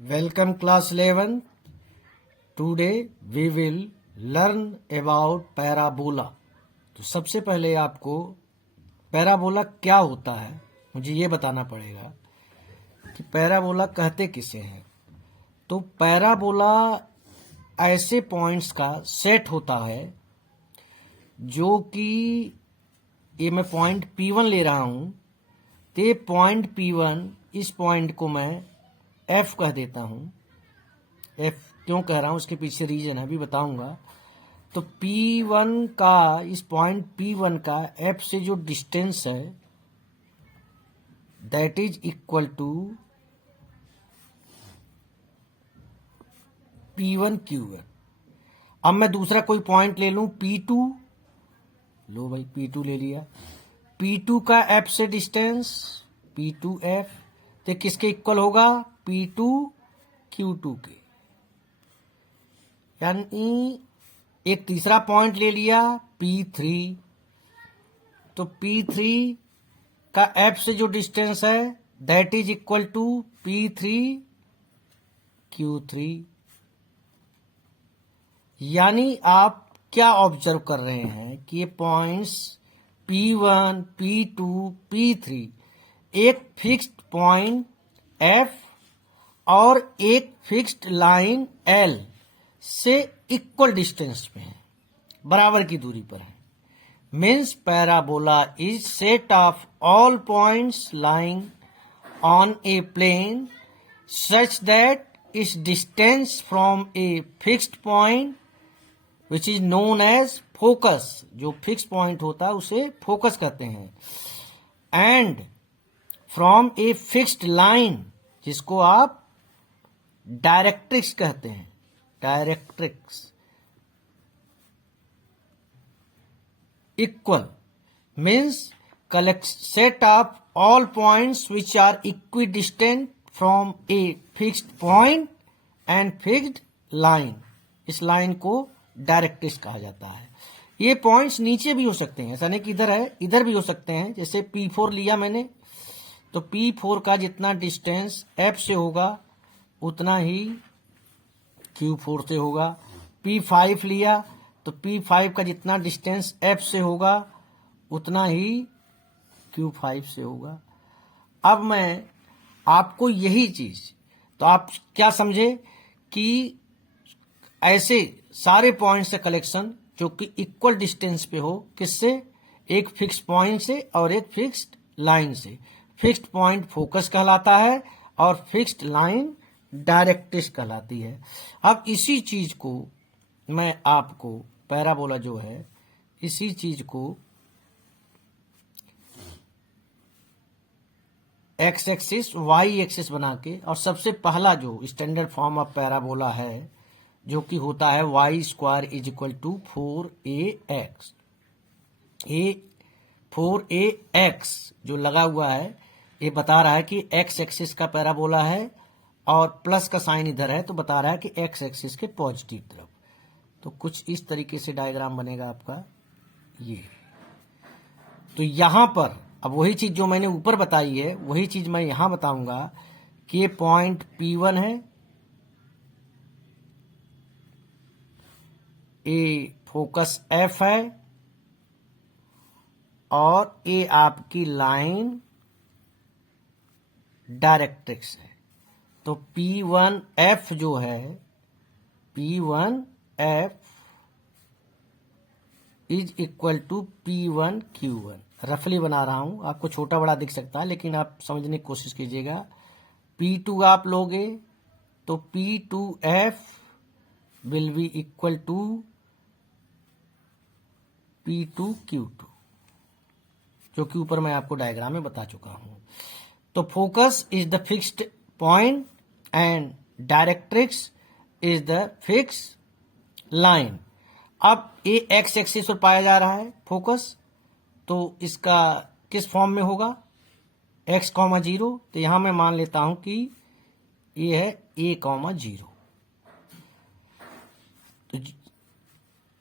Welcome class 11. Today we will learn about parabola. तो सबसे पहले आपको पैराबोला क्या होता है मुझे ये बताना पड़ेगा कि पैराबोला कहते किसे हैं। तो पैराबोला ऐसे पॉइंट्स का सेट होता है जो कि ये मैं पॉइंट P1 ले रहा हूँ, तो ये पॉइंट P1 इस पॉइंट को मैं F कह देता हूँ। F क्यों कह रहा हूँ उसके पीछे रीजन है, अभी बताऊंगा। तो P1 का इस पॉइंट P1 का F से जो डिस्टेंस है that is equal to P1 Q1। अब मैं दूसरा कोई पॉइंट ले लूं P2, लो भाई P2 ले लिया। P2 का F से डिस्टेंस P2F तो किसके इक्वल होगा? P2 Q2 के। यानी एक तीसरा पॉइंट ले लिया P3, तो P3 का F से जो डिस्टेंस है that is equal to P3 Q3। यानी आप क्या ऑब्जर्व कर रहे हैं कि ये पॉइंट्स P1, P2, P3 एक फिक्स्ड पॉइंट F और एक फिक्स्ड लाइन L से इक्वल डिस्टेंस पे है, बराबर की दूरी पर है। Means parabola is set of all points lying on a plane such that is distance from a fixed point which is known as focus, जो फिक्स पॉइंट होता है उसे फोकस कहते हैं, and from a fixed line जिसको आप directrix कहते हैं, directrix equal means collect set of all points which are equidistant from a fixed point and fixed line. इस लाइन को डायरेक्ट्रिक्स कहा जाता है। ये पॉइंट्स नीचे भी हो सकते हैं, ऐसा नहीं कि इधर है, इधर भी हो सकते हैं। जैसे P4 लिया मैंने, तो P4 का जितना डिस्टेंस F से होगा उतना ही Q4 से होगा। P5 लिया तो P5 का जितना डिस्टेंस F से होगा उतना ही Q5 से होगा। अब मैं आपको यही चीज, तो आप क्या समझे कि ऐसे सारे पॉइंट्स का कलेक्शन जो कि इक्वल डिस्टेंस पे हो, किससे? एक फिक्स पॉइंट से और एक फिक्स्ड लाइन से। फिक्स्ड पॉइंट फोकस कहलाता है और फिक्स्ड लाइन डायरेक्ट्रिक्स कहलाती है। अब इसी चीज को मैं आपको पैराबोला जो है, इसी चीज को एक्स एक्सिस वाई एक्सिस बना के, और सबसे पहला जो स्टैंडर्ड फॉर्म ऑफ पैराबोला है जो कि होता है Y square is equal to 4ax। 4ax जो लगा हुआ है ये बता रहा है कि एक्स एक्सिस का पैराबोला है और प्लस का साइन इधर है, तो बता रहा है कि एक्स एक्सिस के पॉजिटिव तरफ। तो कुछ इस तरीके से डायग्राम बनेगा आपका ये। तो यहां पर अब वही चीज जो मैंने ऊपर बताई है वही चीज मैं यहां बताऊंगा कि ये पॉइंट P1 है, ये फोकस F है और ये आपकी लाइन डायरेक्ट्रिक्स है। तो P1F जो है, P1F is equal to P1 Q1। रफली बना रहा हूं, आपको छोटा बड़ा दिख सकता है लेकिन आप समझने की कोशिश कीजिएगा। P2 आप लोगे तो P2F will be equal to P2 Q2, जो कि ऊपर मैं आपको डायग्राम में बता चुका हूं। तो focus is the fixed point and directrix is the fix line. अब ये एक्स एक्सिस पर पाया जा रहा है फोकस, तो इसका किस फॉर्म में होगा? x, 0। तो यहां मैं मान लेता हूं कि ये है a, 0। तो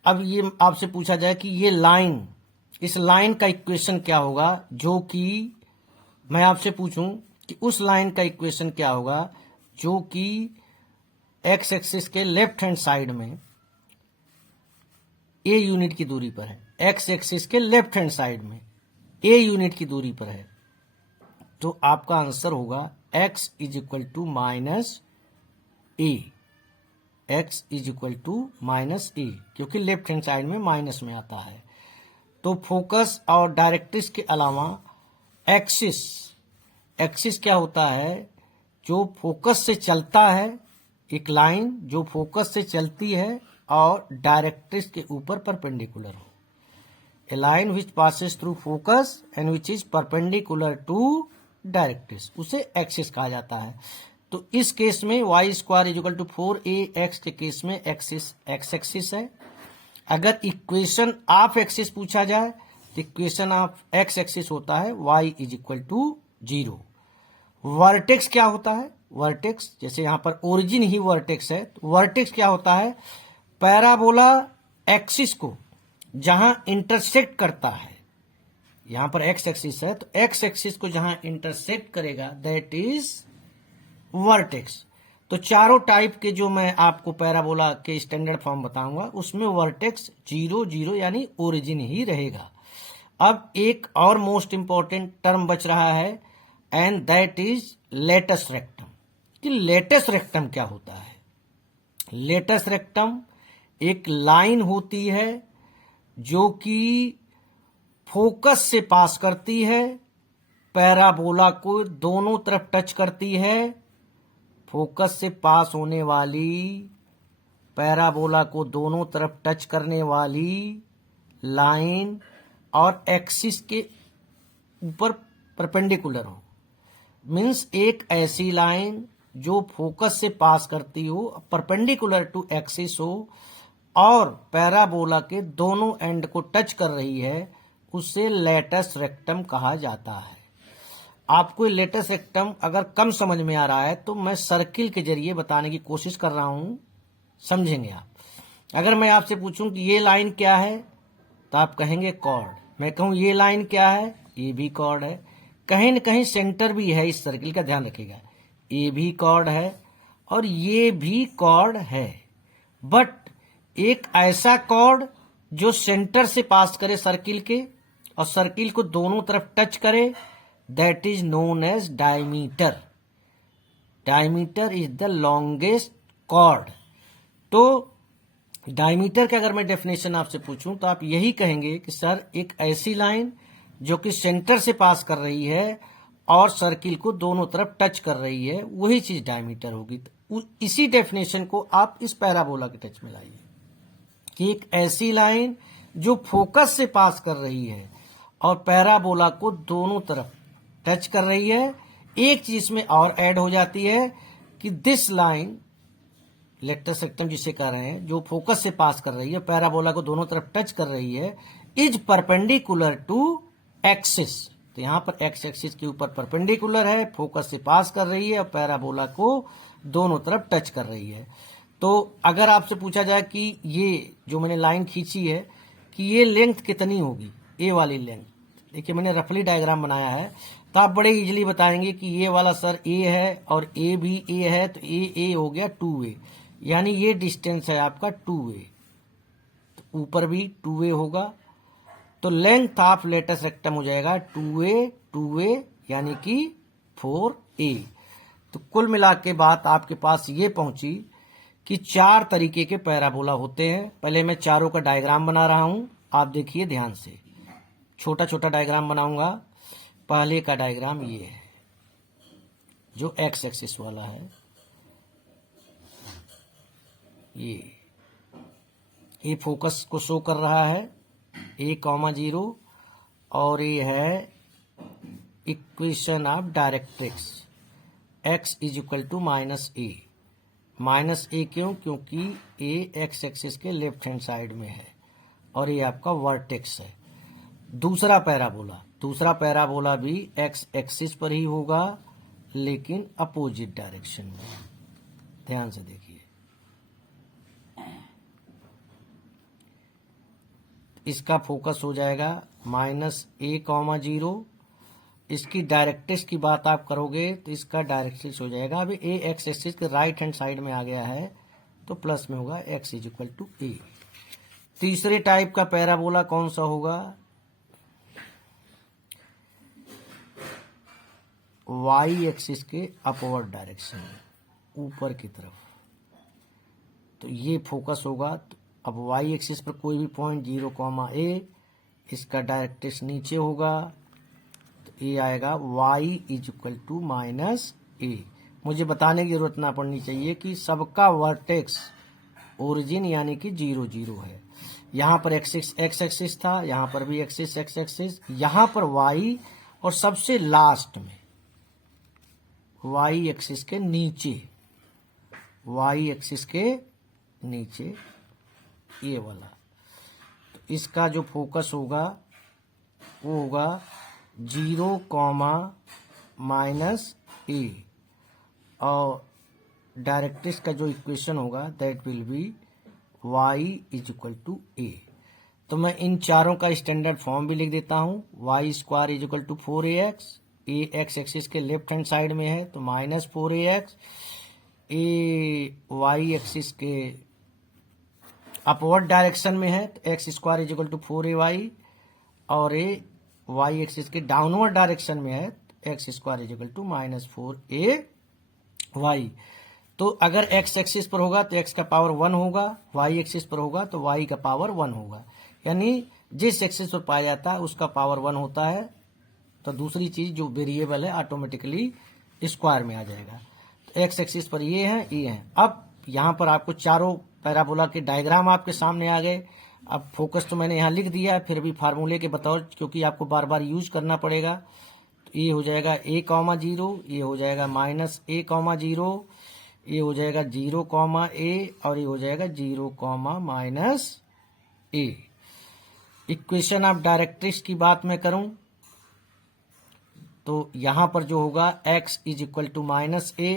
अब ये आपसे पूछा जाए कि ये लाइन, इस लाइन का इक्वेशन क्या होगा, जो कि मैं आपसे पूछूं कि उस लाइन का इक्वेशन क्या होगा जो कि एक्स एक्सिस के लेफ्ट हैंड साइड में ए यूनिट की दूरी पर है, एक्स एक्सिस के लेफ्ट हैंड साइड में ए यूनिट की दूरी पर है, तो आपका आंसर होगा x is equal to minus a, x is equal to minus a, क्योंकि लेफ्ट हैंड साइड में माइनस में आता है। तो फोकस और डायरेक्ट्रिक्स के अलावा एक्सिस, एक्सिस क्या होता है, जो फोकस से चलता है, एक लाइन जो फोकस से चलती है और डायरेक्ट्रिक्स के ऊपर परपेंडिकुलर हो। A line which passes through focus and which is perpendicular to directrix, उसे एक्सिस कहा जाता है। तो इस केस में y square is equal to 4ax के केस में एक्सिस एक्स एक्सिस है। अगर इक्वेशन ऑफ एक्सिस पूछा जाए तो इक्वेशन ऑफ एक्स एक्सिस होता है y is equal to 0। Vertex क्या होता है, वर्टेक्स जैसे यहां पर ओरिजिन ही वर्टेक्स है, तो वर्टेक्स क्या होता है, पैराबोला एक्सिस को जहां इंटरसेक्ट करता है, यहां पर एक्स एक्सिस है तो एक्स एक्सिस को जहां इंटरसेक्ट करेगा दैट इज वर्टेक्स। तो चारों टाइप के जो मैं आपको पैराबोला के स्टैंडर्ड फॉर्म बताऊंगा उसमें वर्टेक्स 0 0 यानी ओरिजिन ही रहेगा। अब एक और मोस्ट इंपॉर्टेंट टर्म बच रहा है and that is latus rectum. कि लेटस रेक्टम क्या होता है, लेटस रेक्टम एक लाइन होती है जो कि फोकस से पास करती है, पैराबोला को दोनों तरफ टच करती है, फोकस से पास होने वाली पैराबोला को दोनों तरफ टच करने वाली लाइन और एक्सिस के ऊपर परपेंडिकुलर हो। मीन्स एक ऐसी लाइन जो फोकस से पास करती हो, परपेंडिकुलर टू एक्सिस हो और पैराबोला के दोनों एंड को टच कर रही है, उसे लेटस रेक्टम कहा जाता है। आपको लेटस रेक्टम अगर कम समझ में आ रहा है तो मैं सर्किल के जरिए बताने की कोशिश कर रहा हूं, समझेंगे आप। अगर मैं आपसे पूछूं कि ये लाइन क्या है तो आप कहेंगे कॉर्ड, मैं कहूं ये लाइन क्या है, ये भी कॉर्ड है। कहीं न कहीं सेंटर भी है इस सर्किल का, ध्यान रखिएगा, ये भी कॉर्ड है और ये भी कॉर्ड है, बट एक ऐसा कॉर्ड जो सेंटर से पास करे सर्किल के और सर्किल को दोनों तरफ टच करे, that is known as diameter. Diameter is the longest chord. तो डायमीटर का अगर मैं डेफिनेशन आपसे पूछूं तो आप यही कहेंगे कि सर एक ऐसी लाइन जो कि सेंटर से पास कर रही है और सर्किल को दोनों तरफ टच कर रही है, वही चीज डायमीटर होगी। तो इसी डेफिनेशन को आप इस पैराबोला के टच में लाइए कि एक ऐसी लाइन जो फोकस से पास कर रही है और पैराबोला को दोनों तरफ टच कर रही है। एक चीज में और ऐड हो जाती है कि दिस लाइन, लेटस रेक्टम जिसे कह रहे हैं, जो फोकस से पास कर रही है, पैराबोला को दोनों तरफ टच कर रही है, इज परपेंडिकुलर टू एक्सिस। तो यहां पर एक्स एक्सिस के ऊपर परपेंडिकुलर है, फोकस से पास कर रही है और पैराबोला को दोनों तरफ टच कर रही है। तो अगर आपसे पूछा जाए कि ये जो मैंने लाइन खींची है कि ये लेंथ कितनी होगी, ए वाली लेंथ, देखिए मैंने रफली डायग्राम बनाया है, तो आप बड़े इजीली बताएंगे कि ये वाला सर ए है और ए भी ए है, तो ए हो गया 2a, यानी ये डिस्टेंस है आपका 2a, तो ऊपर भी 2a होगा। तो लेंथ ऑफ लेटस रेक्टम हो जाएगा 2a यानी कि 4a। तो कुल मिला के बात आपके पास ये पहुंची कि 4 तरीके के पैराबोला होते हैं। पहले मैं चारों का डायग्राम बना रहा हूं, आप देखिए ध्यान से, छोटा छोटा डायग्राम बनाऊंगा। पहले का डायग्राम ये है जो एक्स एक्सिस वाला है, ये फोकस को शो कर रहा है a,0 और ये है equation of directrix x is equal to -a। -a क्यों, क्योंकि a एक्स एक्सिस के लेफ्ट हैंड साइड में है और ये आपका वर्टेक्स है। दूसरा पैराबोला भी एक्स एक्सिस पर ही होगा लेकिन अपोजिट डायरेक्शन में। ध्यान से देखिए, इसका फोकस हो जाएगा -a,0 इसकी डायरेक्ट्रिक्स की बात आप करोगे तो इसका डायरेक्ट्रिक्स हो जाएगा, अभी ए एक्स एक्सिस के राइट हैंड साइड में आ गया है तो प्लस में होगा एक्स इज इक्वल टू ए। तीसरे टाइप का पैराबोला कौन सा होगा, वाई एक्सिस के अपवर्ड डायरेक्शन में ऊपर की तरफ, तो ये फोकस होगा। तो अब वाई एक्सिस पर कोई भी पॉइंट 0, इसका डायरेक्ट्रिक्स नीचे होगा तो ये आएगा y is equal to minus a. मुझे बताने की जरूरत ना पड़नी चाहिए कि सबका वर्टेक्स ओरिजिन यानी कि 0, 0 है। यहाँ पर एक्स एक्सिस था, यहाँ पर भी एक्स एक्सिस, यहाँ पर y और सबसे लास्ट में y एक्सिस के नीचे, y एक्सिस के नीचे ये वाला, तो इसका जो फोकस होगा वो होगा 0, माइनस ए, और डायरेक्ट्रिक्स का जो इक्वेशन होगा that will be y is equal to a. तो मैं इन चारों का स्टैंडर्ड फॉर्म भी लिख देता हूँ, y square is equal to 4ax, a x axis के लेफ्ट हैंड साइड में है तो minus 4ax, a y axis के अपवर्ड डायरेक्शन में है तो x square is equal to 4ay, और ए वाई एक्सिस के डाउनवर्ड डायरेक्शन में है तो x square is equal to minus 4ay। तो अगर एक्स एक्सिस पर होगा तो एक्स का पावर 1 होगा, वाई एक्सिस पर होगा तो वाई का पावर 1 होगा, यानी जिस एक्सिस पर पाया जाता है उसका पावर 1 होता है, तो दूसरी चीज जो वेरिएबल है ऑटोमेटिकली स्क्वायर में आ जाएगा। तो एक्स एक्सिस पर ये है। अब यहाँ पर आपको चारों पैराबोला के डायग्राम आपके सामने आ गए। अब फोकस तो मैंने यहाँ लिख दिया है, फिर भी फार्मूले के बतौर, क्योंकि आपको बार बार यूज करना पड़ेगा। तो ये हो जाएगा a,0, ये हो जाएगा माइनस a,0, ये हो जाएगा 0, a, और ये हो जाएगा 0, minus a। Equation of directrix की बात मैं करूं तो यहां पर जो होगा x is equal to minus a,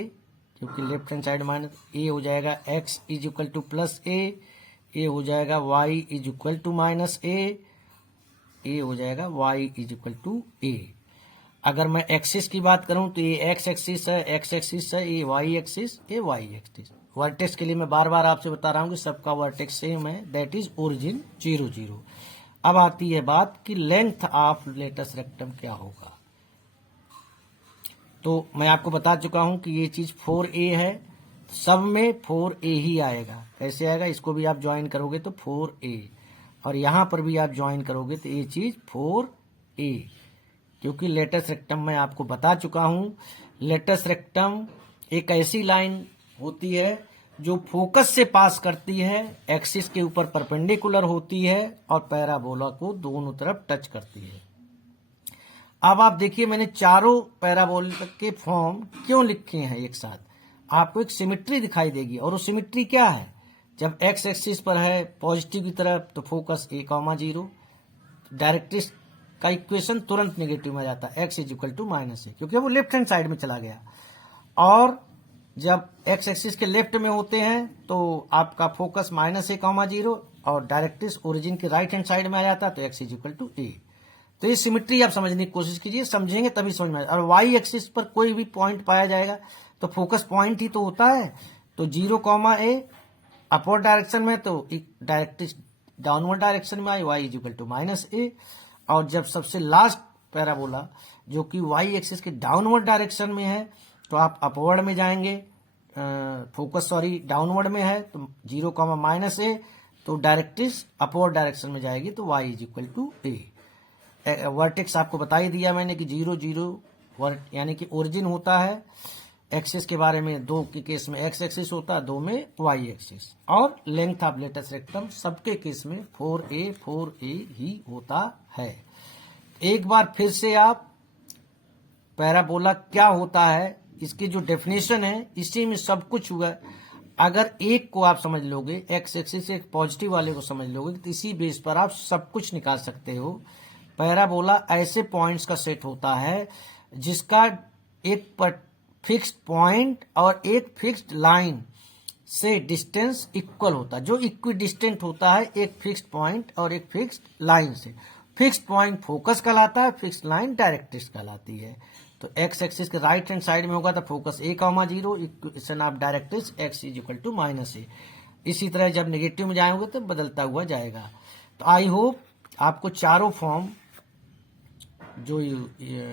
क्योंकि left hand side minus, a हो जाएगा x is equal to plus a, ये हो जाएगा y is equal to minus a, ये हो जाएगा y is equal to a. अगर मैं एक्सिस की बात करूं तो ये एक्स एक्सिस है, ये वाई एक्सिस, ये वाई एक्सिस। वर्टेक्स के लिए मैं बार बार आपसे बता रहा हूं कि सबका वर्टेक्स सेम है, दैट इज ओरिजिन 0, 0। अब आती है बात कि लेंथ ऑफ लेटस रेक्टम क्या होगा। तो मैं आपको बता चुका हूं कि ये चीज 4a है, सब में 4a ही आएगा। कैसे आएगा, इसको भी आप ज्वाइन करोगे तो 4a, और यहां पर भी आप ज्वाइन करोगे तो ये चीज 4a, क्योंकि लेटस रेक्टम मैं आपको बता चुका हूं। लेटस रेक्टम एक ऐसी लाइन होती है जो फोकस से पास करती है, एक्सिस के ऊपर परपेंडिकुलर होती है और पैराबोला को दोनों तरफ टच करती है। अब आप देखिए मैंने चारों पैराबोला के फॉर्म क्यों लिखे हैं एक साथ, आपको एक सिमेट्री दिखाई देगी। और वो सिमेट्री क्या है, जब एक्स एक्सिस पर है पॉजिटिव की तरफ तो फोकस a,0, डायरेक्ट्रिक्स का इक्वेशन तुरंत नेगेटिव में जाता है, x is equal to minus a, क्योंकि वो लेफ्ट हैंड साइड में चला गया। और जब x एक्सिस के लेफ्ट में होते हैं तो आपका फोकस माइनस a,0 और डायरेक्ट्रिक्स ओरिजिन के राइट हैंड साइड में आ जाता है तो x is equal to a. तो ये सिमेट्री आप समझने की कोशिश कीजिए, समझेंगे तभी समझ में आएगा। और y एक्सिस पर कोई भी पॉइंट पाया जाएगा तो फोकस पॉइंट ही तो होता है, तो 0, a अपवर्ड डायरेक्शन में तो डायरेक्ट्रिक्स डाउनवर्ड डायरेक्शन में आई, y is equal to minus ए। और जब सबसे लास्ट पैराबोला जो कि y एक्सिस के डाउनवर्ड डायरेक्शन में है तो आप अपवर्ड में जाएंगे, फोकस डाउनवर्ड में है तो 0, माइनस ए, तो डायरेक्ट्रिक्स अपवर्ड डायरेक्शन में जाएगी तो y is equal to a. Vertex आपको बता ही दिया मैंने कि 0, 0 यानी कि ओरिजिन होता है। एक्सिस के बारे में 2 के केस में x एक्सिस होता है, 2 में y एक्सिस। और लेंथ ऑफ लेटस रेक्टम सबके केस में 4a ही होता है। एक बार फिर से आप पैराबोला क्या होता है इसकी जो डेफिनेशन है इसी में सब कुछ हुआ। अगर एक को आप समझ लोगे, एक्स एक्सिस एक पॉजिटिव वाले को समझ लोगे तो इसी बेस पर आप सब कुछ निकाल सकते हो। पैराबोला ऐसे पॉइंट्स का सेट होता है जिसका एक फिक्स्ड पॉइंट और एक फिक्स्ड लाइन से डिस्टेंस इक्वल होता है, जो इक्वी डिस्टेंट होता है एक फिक्स्ड पॉइंट और एक फिक्स्ड लाइन से। फिक्स्ड पॉइंट फोकस कहलाता है, फिक्स्ड लाइन डायरेक्ट्रिक्स कहलाती है। तो एक्स एक्सिस के राइट हैंड साइड में होगा तो focus a,0, equation of directrix x = -a। इसी तरह जब नेगेटिव में जाएंगे तो बदलता हुआ जाएगा। तो आई होप आपको चारों फॉर्म जो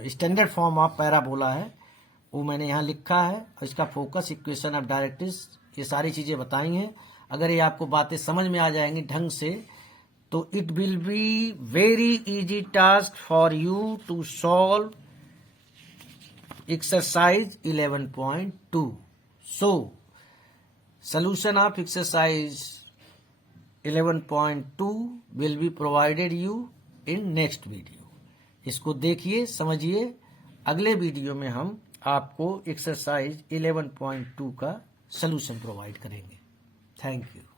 स्टैंडर्ड फॉर्म ऑफ पैराबोला है वो मैंने यहाँ लिखा है, और इसका फोकस, इक्वेशन ऑफ डायरेक्ट्रिक्स, ये सारी चीज़ें बताई हैं। अगर ये आपको बातें समझ में आ जाएंगी ढंग से तो it will be very easy task for you to solve exercise 11.2. So, solution of exercise 11.2 will be provided you in next video. इसको देखिए, समझिए। अगले वीडियो में हम आपको एक्सरसाइज 11.2 का सलूशन प्रोवाइड करेंगे। Thank you.